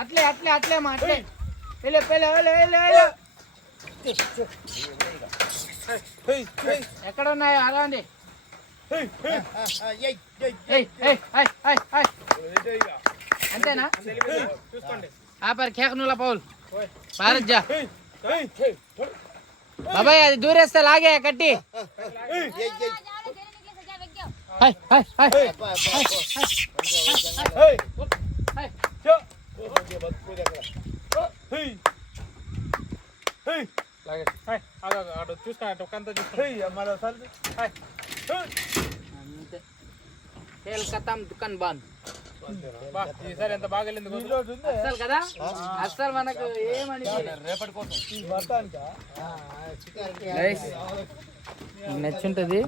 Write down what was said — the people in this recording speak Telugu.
అట్లే అట్లే అట్లే మా అట్లే ఎక్కడ ఉన్నాయో అలాంటి అంతేనా ఆపర్ కేకనుల పౌల్ భారత్ జా బాబాయ్ అది దూరేస్తే లాగే కట్టి ఖతం దుకాన్ బంద్ ఈసారి ఎంత బాగా అసలు కదా అసలు మనకు ఏమని నచ్చుంటది.